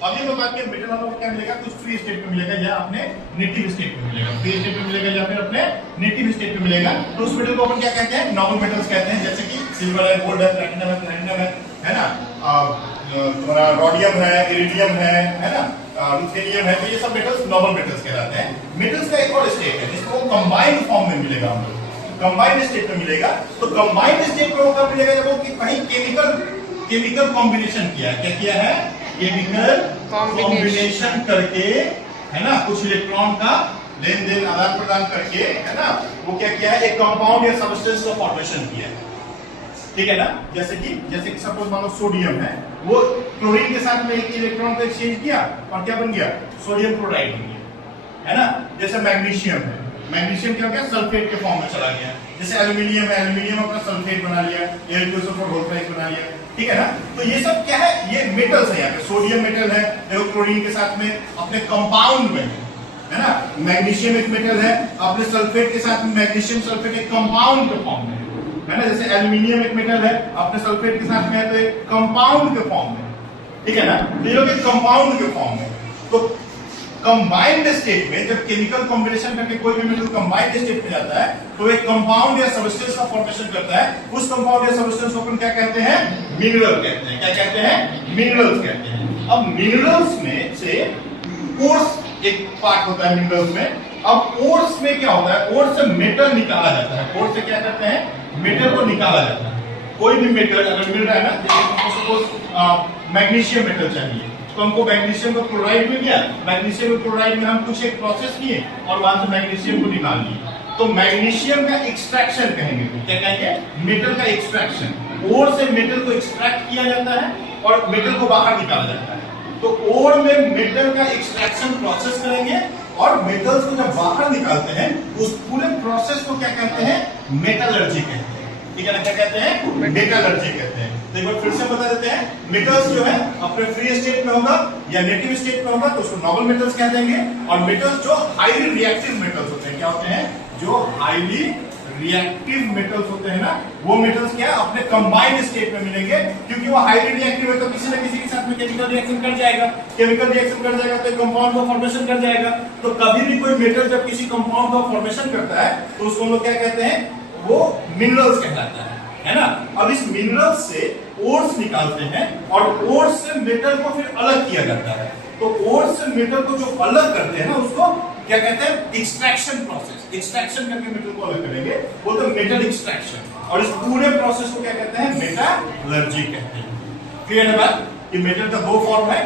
अभी हम बात करें मेटल आपको क्या मिलेगा, कुछ फ्री स्टेट में मिलेगा या अपने नेटिव स्टेट में मिलेगा, फ्री स्टेट में मिलेगा या फिर अपने नेटिव स्टेट में मिलेगा। तो उस मेटल को अपन क्या कहते हैं, नॉबल मेटल्स कहते हैं, जैसे कि सिल्वर है, गोल्ड है, प्लैटिनम है ना, तुम्हारा रोडियम है, इरिडियम है ना, लुथेनियम है। तो ये सब मेटल्स नॉबल मेटल्स कहलाते हैं। मेटल्स का एक और स्टेट है जिसको कंबाइंड फॉर्म में मिलेगा, हम लोग कंबाइंड स्टेट में मिलेगा। तो कंबाइंड स्टेट में वो कब मिलेगा, जब वो कहीं केमिकल कॉम्बिनेशन किया है। क्या किया है, केमिकल कॉम्बिनेशन करके, है ना, कुछ इलेक्ट्रॉन का लेन देन आदान प्रदान करके, है ना, वो क्या किया है, एक कंपाउंड या सबस्टेंस का फॉर्मेशन किया है। ठीक है ना, जैसे कि सपोज मान लो सोडियम है, वो क्लोरीन के साथ में एक इलेक्ट्रॉन को एक्सचेंज किया और क्या बन गया, सोडियम क्लोराइड बन गया, है ना। जैसे मैग्नीशियम है, मैग्नीशियम क्या हो गया, सल्फेट के फॉर्म में चला गया। जैसे एल्यूमिनियम है, एल्यूमिनियम अपना सल्फेट बना लिया, Al2SO4 बना लिया। ठीक है ना, तो ये सब क्या है, ये मेटल्स है। यहाँ पे सोडियम मेटल है, देखो क्लोरीन के साथ में अपने कंपाउंड में, है ना। मैग्नीशियम एक मेटल है, अपने सल्फेट के साथ में मैग्नीशियम सल्फेट एक कंपाउंड के फॉर्म में, है ना। जैसे एल्यूमिनियम एक मेटल है, अपने सल्फेट के साथ में है तो एक कंपाउंड के फॉर्म में। ठीक है ना, तो ये लोग एक कंपाउंड के फॉर्म में। तो कंबाइंड स्टेट में जब केमिकल कॉम्बिनेशन करके कोई भी मेटल कंबाइंड स्टेट में जाता है तो एक कंपाउंड या सबस्टेंस का फॉर्मेशन करता है। उस कंपाउंड या सबस्टेंस को अपन क्या कहते हैं, मिनरल कहते हैं। क्या कहते हैं, मिनरल्स कहते हैं। अब मिनरल्स में से कोर्स एक पार्ट होता है मिनरल्स में। अब ओर्स में क्या होता है, ओर्स से मेटल निकाला जाता है। ओर्स से क्या करते हैं, मेटल को निकाला जाता है। कोई भी मेटल अगर मिल रहा है ना, सपोज मैग्नीशियम मेटल चाहिए तो हमको मैग्नीशियम का क्लोराइड मिल गया, मैग्नीशियम के क्लोराइड में हम कुछ एक प्रोसेस किए और वहां से मैग्नीशियम को निकाल लिए, तो मैग्नीशियम का एक्सट्रैक्शन कहेंगे। क्या कहेंगे, मेटल का एक्सट्रैक्शन। ओर से मेटल को एक्सट्रैक्ट किया जाता है और मेटल को बाहर निकाला जाता है। तो ओर में मेटल का एक्सट्रैक्शन प्रोसेस करेंगे और मेटल्स को जब बाहर निकालते हैं उस पूरे प्रोसेस को क्या कहते हैं, मेटलर्जी कहते हैं। ठीक है ना, क्या कहते हैं, मेटलर्जी कहते हैं। तो एक बार फिर से बता देते हैं, मेटल्स जो है अपने फ्री स्टेट में होगा या नेटिव स्टेट में होगा तो उसको नॉबल मेटल्स कह देंगे। और मेटल्स जो हाईली रिएक्टिव मेटल्स होते हैं, क्या होते हैं, जो हाईली रिएक्टिव मेटल्स होते हैं ना, वो मेटल्स क्या अपने कंबाइंड स्टेट में मिलेंगे। क्योंकि वो हाईली रिएक्टिव है तो किसी न किसी के साथ में केमिकल रिएक्शन कर जाएगा, केमिकल रिएक्शन कर जाएगा तो कंपाउंड का फॉर्मेशन कर जाएगा। तो कभी भी कोई मेटल जब किसी कंपाउंड का फॉर्मेशन करता है तो उसको हम लोग क्या कहते हैं, वो मिनरल्स कहलाता है ना। अब इस मिनरल्स से ओर्स निकालते हैं और ओर्स से मेटल को फिर अलग किया जाता है। तो ओर्स से मेटल को जो अलग करते हैं ना, उसको क्या कहते हैं, एक्सट्रैक्शन प्रोसेस। एक्सट्रैक्शन करके मेटल को अलग करेंगे, वो तो मेटल एक्सट्रैक्शन। और इस पूरे प्रोसेस को क्या कहते हैं, मेटलर्जी कहते हैं। क्लियर है बात, कि मेटल का दो फॉर्म है,